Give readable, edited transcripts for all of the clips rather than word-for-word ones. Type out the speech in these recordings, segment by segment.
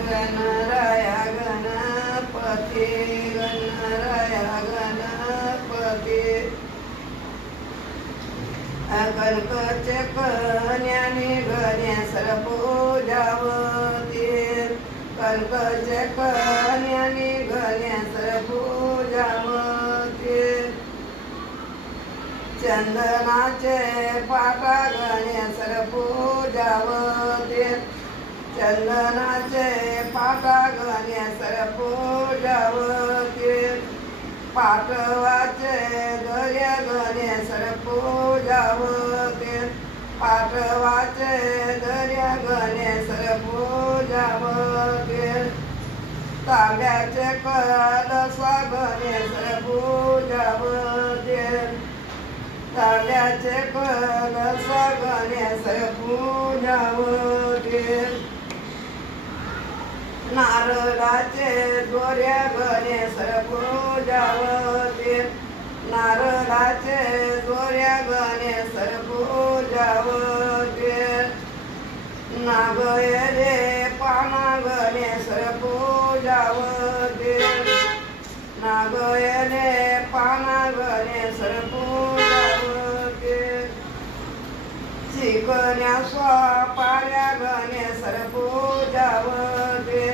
गणराया गणपती गणराया गणपती कनकचे कन्याने गण्या सरपूजावती कनकचे कन्याने गण्या सरपूजावती चंदनाचे पाटा गण्या सरपूजावती चंदनाचे पाटा गण्या सरपूजावती पाटवाचे दर्या गण्या सरपूजावती पाटवाचे दर्या गण्या सरपूजावती तांब्याचे कलसा गण्या सरपूजावती तांब्याचे कलसा गण्या सरपूजावती नारळाचे दोऱ्या गण्या सरपूजावती नारळाचे दोऱ्या गण्या सरपूजावती नागयले पाना गण्या सरपूजावती नागयले पाना गण्या सरपूजावती चिकन्या स्वापाऱ्या गण्या सरपूजावती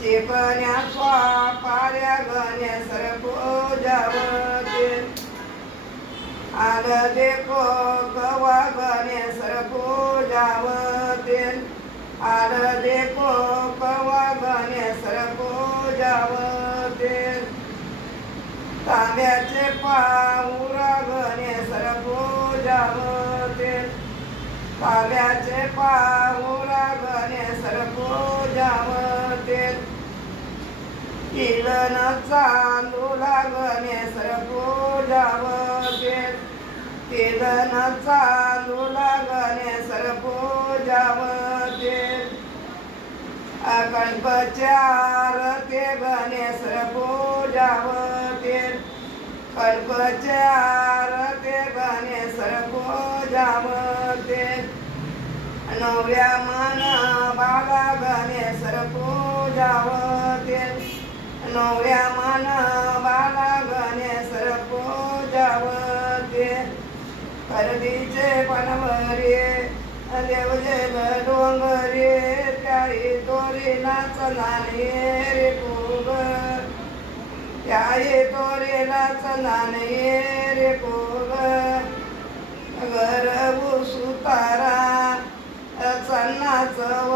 चिकन्या स्वापाऱ्या गण्या सरपूजावती आलं देखो गवा गण्या सरपूजावती आलं देखो गवा गण्या सरपूजावती तांब्याचे पाऊरा गण्या सरपूजावती तांब्याचे पाऊरा गण्या सरपूजावती किलन चांदूला गण्या सरपूजावती किलन चांदूला गण्या सरपूजावती कणकच्या आरती गण्या सरपूजावती कणकच्या आरती गण्या सरपूजावती नवऱ्या मन बाला गण्या सरपूजावती नवऱ्या मन बाला गण्या सरपूजावती परदीचे पनवरी देवजेल डोंगरी त्याही तोरीला चलाने रे कोग त्याही तोरीला चलाने रे कोग गरबू सुतारा चन्नाचं